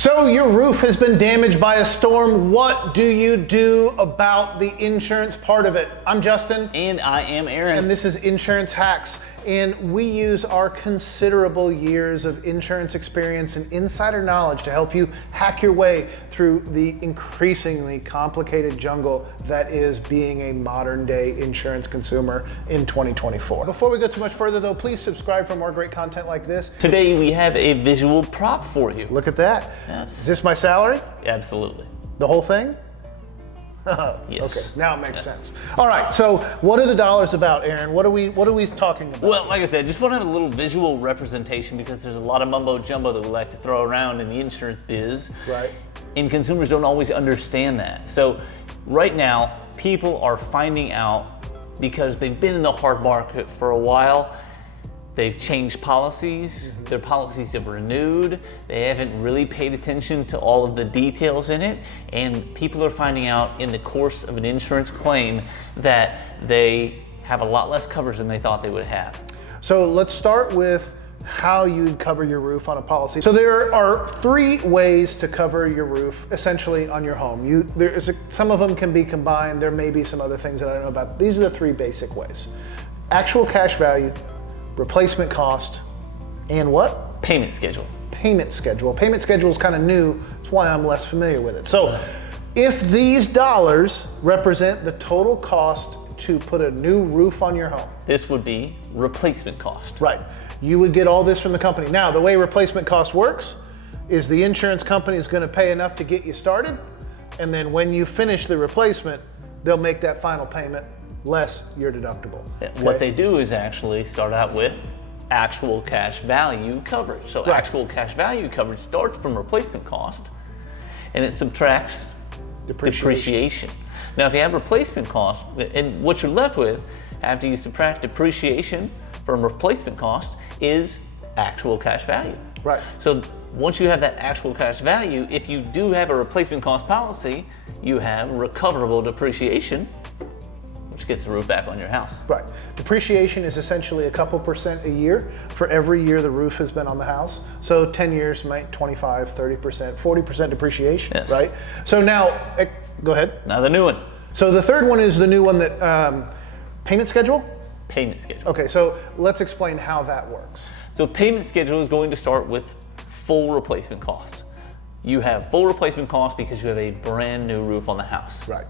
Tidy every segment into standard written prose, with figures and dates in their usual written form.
So your roof has been damaged by a storm. What do you do about the insurance part of it? I'm Justin. And I am Aaron. And this is Insurance Hacks. And we use our considerable years of insurance experience and insider knowledge to help you hack your way through the increasingly complicated jungle that is being a modern day insurance consumer in 2024. Before we go too much further though, please subscribe for more great content like this. Today we have a visual prop for you. Look at that. Yes. Is this my salary? Absolutely. The whole thing? Yes. Okay, now it makes sense. All right, so what are the dollars about, Aaron? What are we talking about? Well, like I said, just want to have a little visual representation because there's a lot of mumbo jumbo that we like to throw around in the insurance biz. Right. And consumers don't always understand that. So right now, people are finding out because they've been in the hard market for a while. They've changed policies, their policies have renewed, they haven't really paid attention to all of the details in it, and people are finding out in the course of an insurance claim that they have a lot less coverage than they thought they would have. So let's start with how you'd cover your roof on a policy. So there are three ways to cover your roof essentially on your home. Some of them can be combined, there may be some other things that I don't know about. These are the three basic ways. Actual cash value, replacement cost, and what? Payment schedule. Payment schedule. Payment schedule is kind of new. That's why I'm less familiar with it. So if these dollars represent the total cost to put a new roof on your home. This would be replacement cost. Right. You would get all this from the company. Now, the way replacement cost works is the insurance company is going to pay enough to get you started, and then when you finish the replacement, they'll make that final payment less your deductible. Okay? What they do is actually start out with actual cash value coverage. So Right. Actual cash value coverage starts from replacement cost and it subtracts depreciation. Now if you have replacement cost, and what you're left with after you subtract depreciation from replacement cost is actual cash value. Right. So once you have that actual cash value, if you do have a replacement cost policy, you have recoverable depreciation, which gets the roof back on your house. Right. Depreciation is essentially a couple percent a year for every year the roof has been on the house. So 10 years might 25, 30%, 40% depreciation, Yes. right? So now, go ahead. Now the new one, So the third one is the new one that, payment schedule? payment schedule. Okay, so let's explain how that works. So payment schedule is going to start with full replacement cost. You have full replacement cost because you have a brand new roof on the house. Right.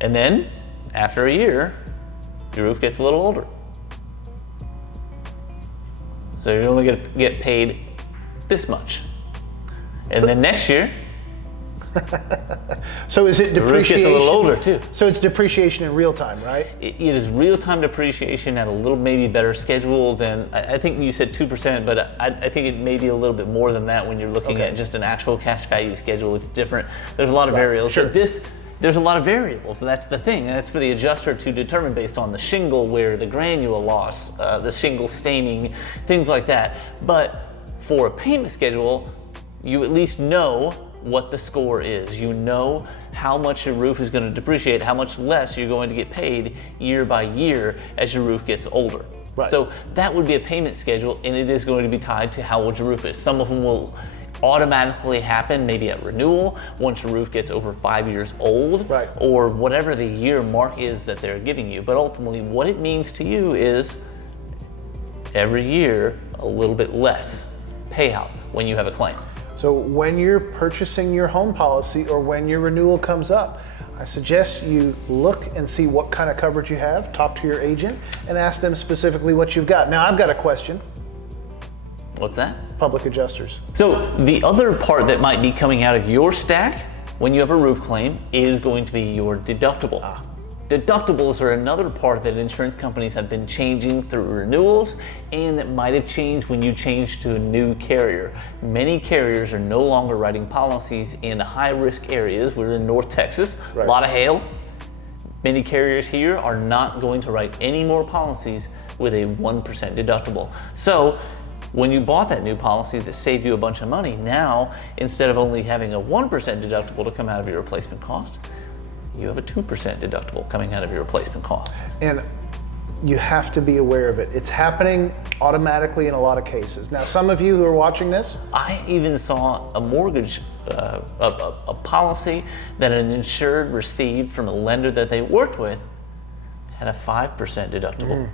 And then after a year, your roof gets a little older. So you're only going to get paid this much. And then next year, So is it the roof depreciation? gets a little older too. So it's depreciation in real time, right? It is real-time depreciation at a little maybe better schedule than, I think you said 2%, but I think it may be a little bit more than that when you're looking Okay. at just an actual cash value schedule. It's different. There's a lot of Right, variables. sure. But there's a lot of variables, and that's the thing. And that's for the adjuster to determine based on the shingle wear, the granule loss, the shingle staining, things like that. But for a payment schedule, you at least know what the score is. You know how much your roof is going to depreciate, how much less you're going to get paid year by year as your roof gets older. Right. So that would be a payment schedule, and it is going to be tied to how old your roof is. Some of them will automatically happen maybe at renewal once your roof gets over 5 years old, Right. or whatever the year mark is that they're giving you. But ultimately what it means to you is every year a little bit less payout when you have a claim. So when you're purchasing your home policy or when your renewal comes up, I suggest you look and see what kind of coverage you have, talk to your agent, and ask them specifically what you've got. Now I've got a question. What's that? Public adjusters. So the other part that might be coming out of your stack when you have a roof claim is going to be your deductible. Deductibles are another part that insurance companies have been changing through renewals, and that might have changed when you change to a new carrier. Many carriers are no longer writing policies in high-risk areas. We're in North Texas, Right. a lot of hail. Many carriers here are not going to write any more policies with a 1% deductible. So when you bought that new policy that saved you a bunch of money, now instead of only having a 1% deductible to come out of your replacement cost, you have a 2% deductible coming out of your replacement cost. And you have to be aware of it. It's happening automatically in a lot of cases. Now, some of you who are watching this, I even saw a mortgage, a policy that an insured received from a lender that they worked with had a 5% deductible.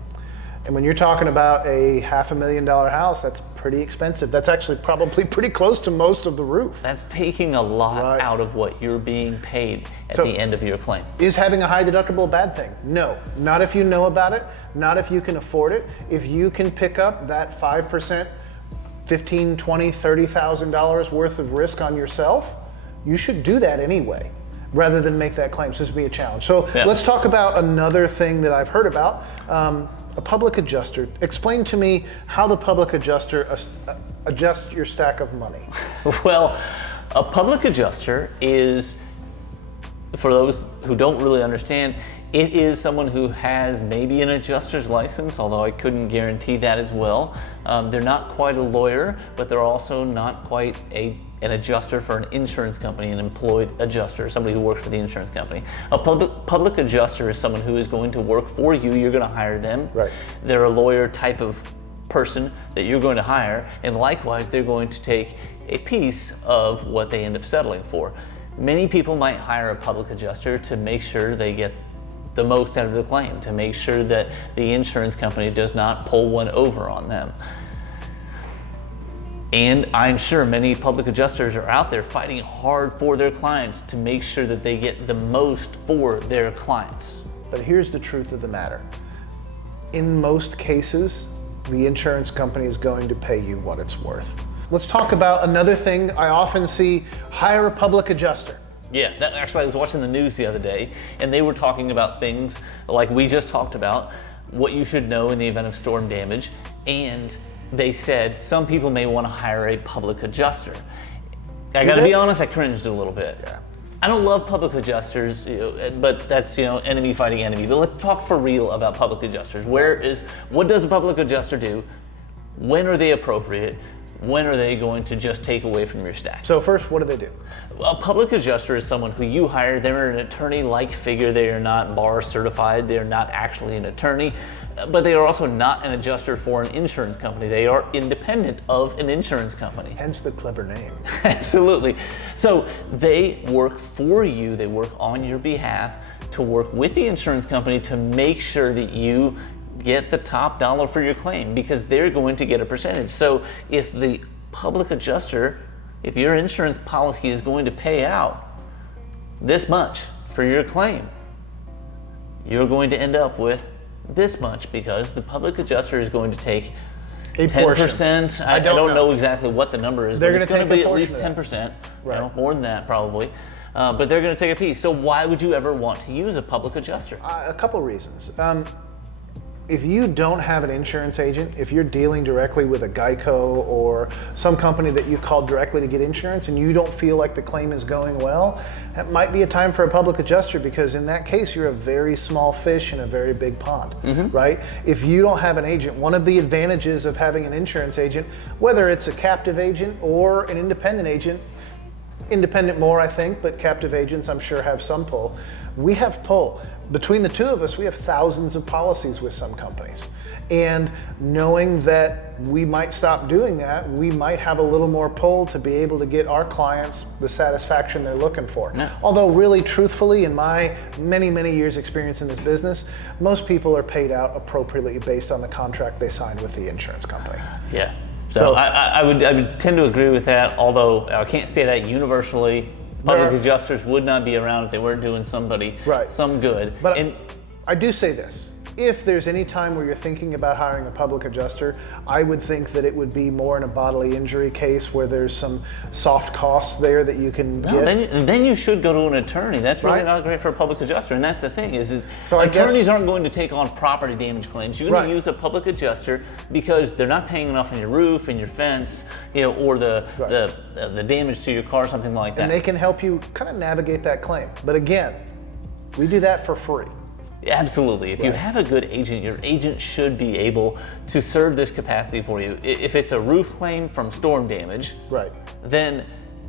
and when you're talking about a $500,000 house, that's pretty expensive. That's actually probably pretty close to most of the roof. That's taking a lot Right. out of what you're being paid at So- the end of your claim. Is having a high deductible a bad thing? No, not if you know about it, not if you can afford it. If you can pick up that 5%, $15,000, $20,000, $30,000 worth of risk on yourself, you should do that anyway, rather than make that claim. So this would be a challenge. So Yeah. let's talk about another thing that I've heard about, a public adjuster. Explain to me how the public adjuster adjusts your stack of money. Well, a public adjuster is, for those who don't really understand, it is someone who has maybe an adjuster's license, although I couldn't guarantee that as well. They're not quite a lawyer, but they're also not quite an adjuster for an insurance company, an employed adjuster, somebody who works for the insurance company. A public adjuster is someone who is going to work for you. You're going to hire them. Right. They're a lawyer type of person that you're going to hire, and likewise, they're going to take a piece of what they end up settling for. Many people might hire a public adjuster to make sure they get the most out of the claim, to make sure that the insurance company does not pull one over on them. And I'm sure many public adjusters are out there fighting hard for their clients to make sure that they get the most for their clients. But here's the truth of the matter. In most cases, the insurance company is going to pay you what it's worth. Let's talk about another thing I often see: hire a public adjuster. Yeah, actually I was watching the news the other day, and they were talking about things like we just talked about, what you should know in the event of storm damage, and they said some people may want to hire a public adjuster. I gotta be honest, I cringed a little bit. Yeah. I don't love public adjusters, but that's, enemy fighting enemy. But let's talk for real about public adjusters. What does a public adjuster do? When are they appropriate? When are they going to just take away from your stack? So first, what do they do? A public adjuster is someone who you hire. They're an attorney-like figure. They are not bar certified. They are not actually an attorney, but they are also not an adjuster for an insurance company. They are independent of an insurance company. Hence the clever name. Absolutely. So they work for you. They work on your behalf to work with the insurance company to make sure that you get the top dollar for your claim, because they're going to get a percentage. So if the public adjuster, if your insurance policy is going to pay out this much for your claim, you're going to end up with this much, because the public adjuster is going to take A portion. 10%. I don't know. Exactly what the number is, They're but it's gonna going to take be a at least portion of 10%, Right. more than that probably. But they're going to take a piece. So why would you ever want to use a public adjuster? A couple reasons. If you don't have an insurance agent, if you're dealing directly with a Geico or some company that you called directly to get insurance and you don't feel like the claim is going well, that might be a time for a public adjuster, because in that case, you're a very small fish in a very big pond, right? If you don't have an agent, one of the advantages of having an insurance agent, whether it's a captive agent or an independent agent, independent more, I think, but captive agents I'm sure have some pull. We have pull. Between the two of us, we have thousands of policies with some companies. And knowing that we might stop doing that, we might have a little more pull to be able to get our clients the satisfaction they're looking for. Yeah. Although really, truthfully, in my many, many years experience in this business, most people are paid out appropriately based on the contract they signed with the insurance company. Yeah. So- So I would tend to agree with that, although I can't say that universally. Public There- adjusters would not be around if they weren't doing somebody Right. some good. But And I do say this: if there's any time where you're thinking about hiring a public adjuster, I would think that it would be more in a bodily injury case where there's some soft costs there that you can well, get. then you should go to an attorney. That's really Right. not great for a public adjuster, and that's the thing is So I guess- attorneys aren't going to take on property damage claims. You're going Right. to use a public adjuster because they're not paying enough on your roof and your fence, or the damage to your car, something like that. And they can help you kind of navigate that claim. But again, we do that for free. Absolutely. If you Right. have a good agent, your agent should be able to serve this capacity for you. If it's a roof claim from storm damage, Right. then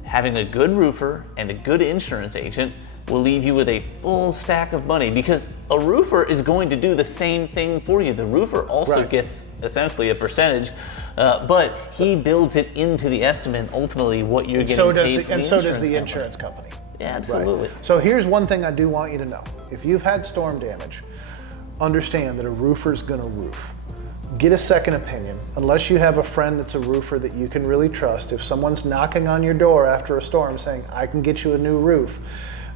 having a good roofer and a good insurance agent, will leave you with a full stack of money, because a roofer is going to do the same thing for you. The roofer also Right. gets essentially a percentage, but he builds it into the estimate, ultimately what you're getting paid for. And so does the company. insurance company. Yeah, absolutely. Right. So here's one thing I do want you to know. If you've had storm damage, understand that a roofer's gonna roof. Get a second opinion. Unless you have a friend that's a roofer that you can really trust, if someone's knocking on your door after a storm saying, I can get you a new roof,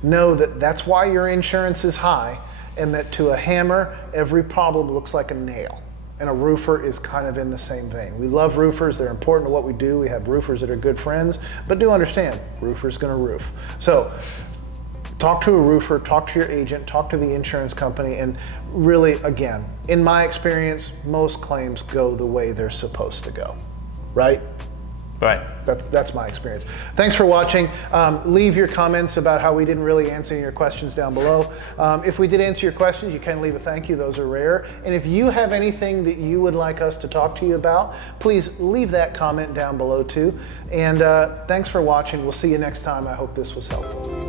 know that that's why your insurance is high, and that to a hammer, every problem looks like a nail. And a roofer is kind of in the same vein. We love roofers, they're important to what we do. We have roofers that are good friends, but do understand, roofer's gonna roof. So talk to a roofer, talk to your agent, talk to the insurance company, and really, again, in my experience, most claims go the way they're supposed to go, right? Right. That's my experience. Thanks for watching. Leave your comments about how we didn't really answer your questions down below. If we did answer your questions, you can leave a thank you. Those are rare. And if you have anything that you would like us to talk to you about, please leave that comment down below too. And thanks for watching. We'll see you next time. I hope this was helpful.